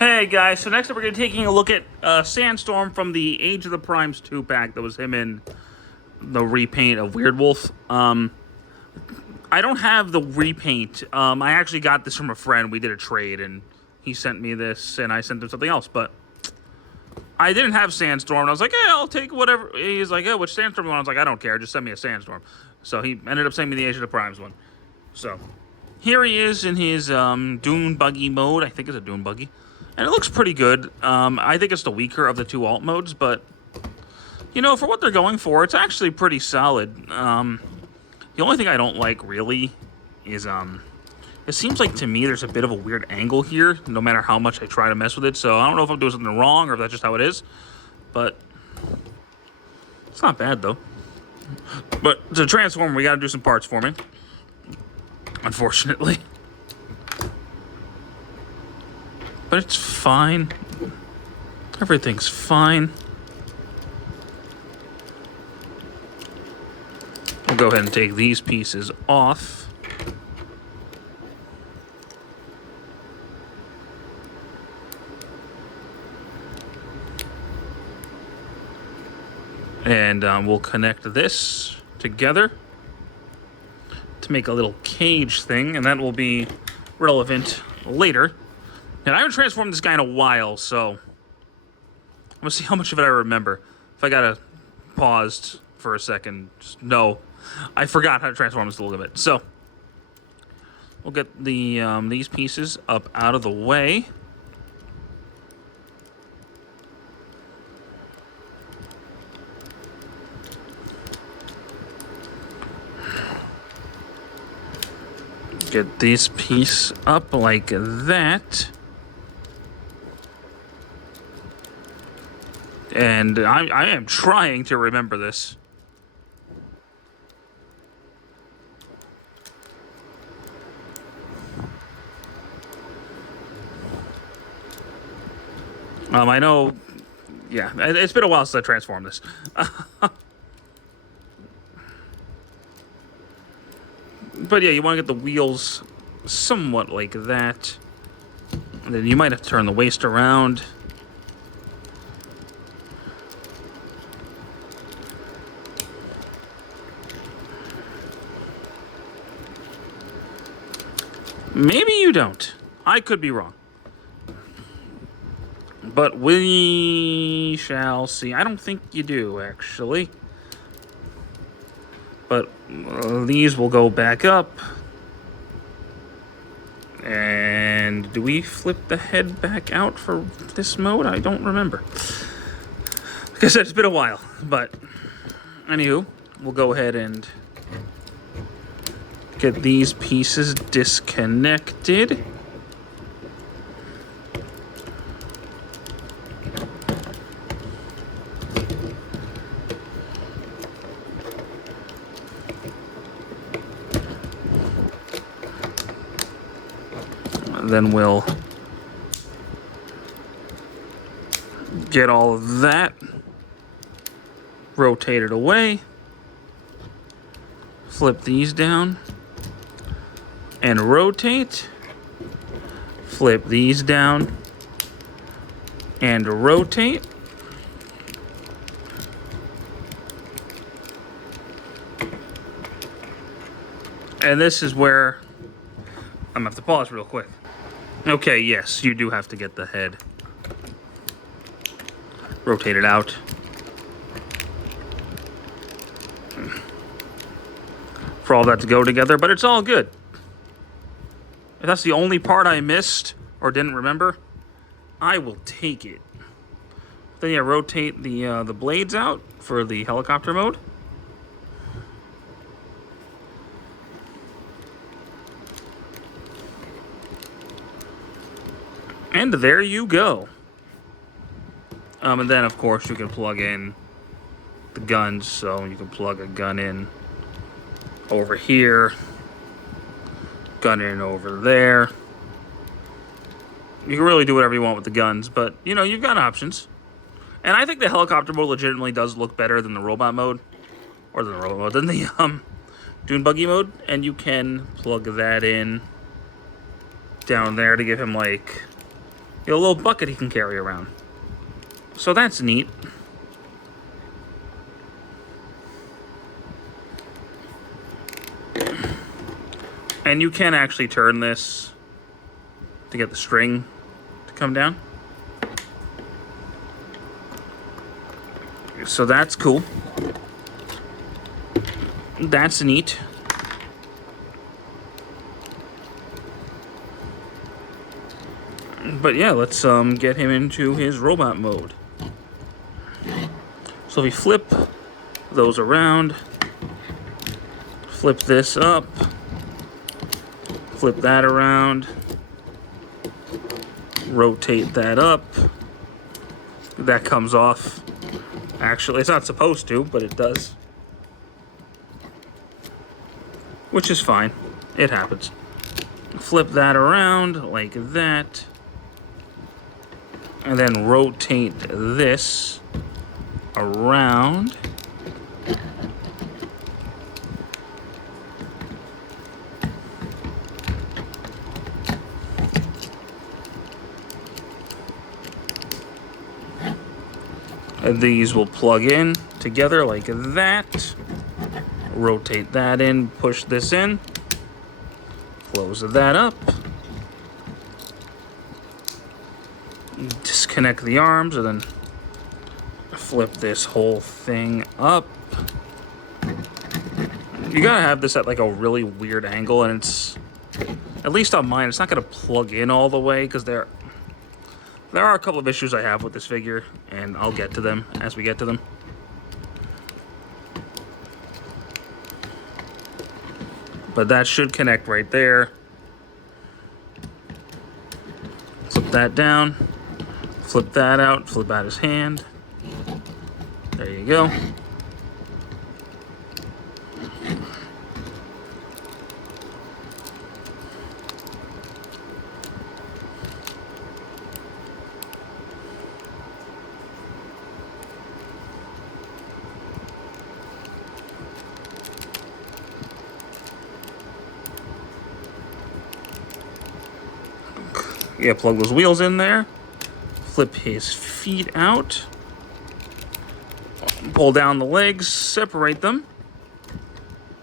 Hey guys, so next up we're going to be taking a look at Sandstorm from the Age of the Primes 2-pack that was him in the repaint of Weird Wolf. I don't have the repaint. I actually got this from a friend. We did a trade and he sent me this and I sent him something else, but I didn't have Sandstorm. I was like, I'll take whatever. He's like, which Sandstorm you want? I was like, I don't care. Just send me a Sandstorm. So he ended up sending me the Age of the Primes one. So here he is in his Dune Buggy mode. I think it's a Dune Buggy. And it looks pretty good. I think it's the weaker of the two alt modes, but, you know, for what they're going for, it's actually pretty solid. The only thing I don't like, really, is, it seems like, to me, there's a bit of a weird angle here, no matter how much I try to mess with it. So I don't know if I'm doing something wrong or if that's just how it is. But it's not bad, though. But to transform, we got to do some parts for me, unfortunately. But it's fine. Everything's fine. We'll go ahead and take these pieces off. And we'll connect this together to make a little cage thing, and that will be relevant later. And I haven't transformed this guy in a while, so I'm gonna see how much of it I remember. If I gotta pause for a second, just know I forgot how to transform this a little bit. So we'll get the these pieces up out of the way. Get this piece up like that. And I am trying to remember this. I know, yeah, it's been a while since I transformed this. But yeah, you want to get the wheels somewhat like that. And then you might have to turn the waist around. Maybe you don't. I could be wrong. But we shall see. I don't think you do, actually. But these will go back up. And do we flip the head back out for this mode? I don't remember. Like I said, it's been a while. But anywho, we'll go ahead and get these pieces disconnected. Then we'll get all of that rotated away. Flip these down and rotate. Flip these down and rotate. And this is where I'm gonna have to pause real quick. Okay, yes, you do have to get the head rotated out. For all that to go together, but it's all good. If that's the only part I missed or didn't remember, I will take it. Then you rotate the blades out for the helicopter mode. And there you go. And then, of course, you can plug in the guns. So you can plug a gun in over here. Gun in over there. You can really do whatever you want with the guns. But, you know, you've got options. And I think the helicopter mode legitimately does look better than the robot mode. Or than the robot mode. Than the Dune Buggy mode. And you can plug that in down there to give him, like, a little bucket he can carry around. So that's neat. And you can actually turn this to get the string to come down. So that's cool. That's neat. But yeah, let's get him into his robot mode. So if we flip those around, flip this up, flip that around, rotate that up, that comes off. Actually, it's not supposed to, but it does. Which is fine. It happens. Flip that around like that. And then rotate this around. And these will plug in together like that. Rotate that in, push this in. Close that up. Disconnect the arms and then flip this whole thing up. You gotta have this at like a really weird angle, and it's, at least on mine, it's not gonna plug in all the way because there are a couple of issues I have with this figure, and I'll get to them as we get to them. But that should connect right there. Flip that down. Flip that out. Flip out his hand. There you go. Yeah, plug those wheels in there. Flip his feet out. Pull down the legs, separate them.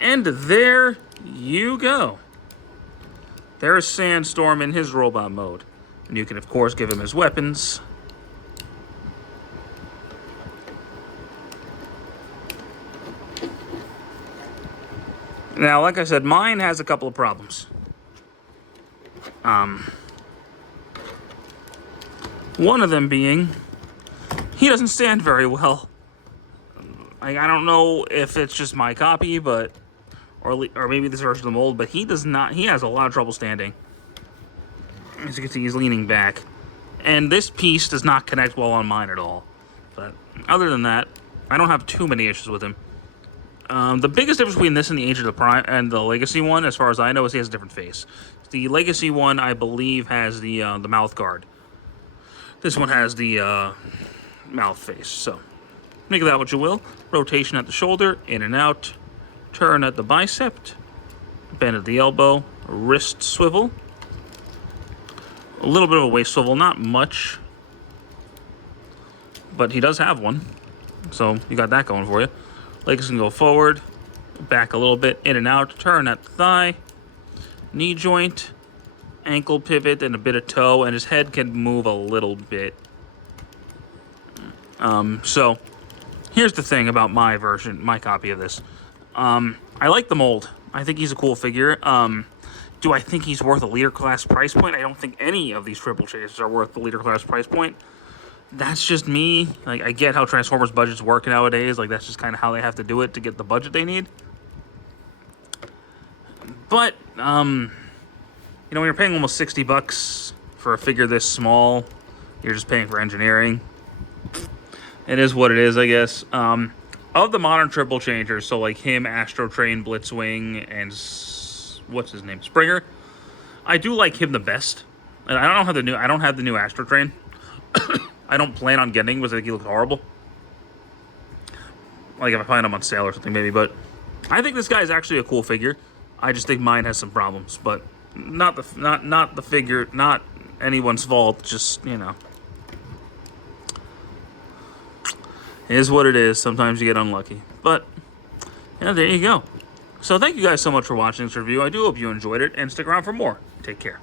And there you go. There's Sandstorm in his robot mode. And you can, of course, give him his weapons. Now, like I said, mine has a couple of problems. One of them being, he doesn't stand very well. Like, I don't know if it's just my copy, but or maybe this version of the mold, but he does not. He has a lot of trouble standing. As you can see, he's leaning back, and this piece does not connect well on mine at all. But other than that, I don't have too many issues with him. The biggest difference between this and the Age of the Prime and the Legacy one, as far as I know, is he has a different face. The Legacy one, I believe, has the mouth guard. This one has the mouth face, so make of that what you will. Rotation at the shoulder, in and out. Turn at the bicep. Bend at the elbow. Wrist swivel. A little bit of a waist swivel, not much. But he does have one, so you got that going for you. Legs can go forward, back a little bit, in and out. Turn at the thigh. Knee joint. Ankle pivot and a bit of toe, and his head can move a little bit. So here's the thing about my version, my copy of this. I like the mold. I think he's a cool figure. Do I think he's worth a leader class price point? I don't think any of these triple chasers are worth the leader class price point. That's just me. Like, I get how Transformers budgets work nowadays. Like, that's just kind of how they have to do it to get the budget they need. But, you know, when you're paying almost $60 for a figure this small, you're just paying for engineering. It is what it is, I guess. Of the modern triple changers, so like him, Astro Train, Blitzwing, and what's his name, Springer, I do like him the best. And I don't have the new Astro Train. I don't plan on getting because I think he looks horrible. Like if I find him on sale or something, maybe. But I think this guy is actually a cool figure. I just think mine has some problems, but not the figure, not anyone's fault. Just, you know, it is what it is. Sometimes you get unlucky. But, yeah, there you go. So thank you guys so much for watching this review. I do hope you enjoyed it, and stick around for more. Take care.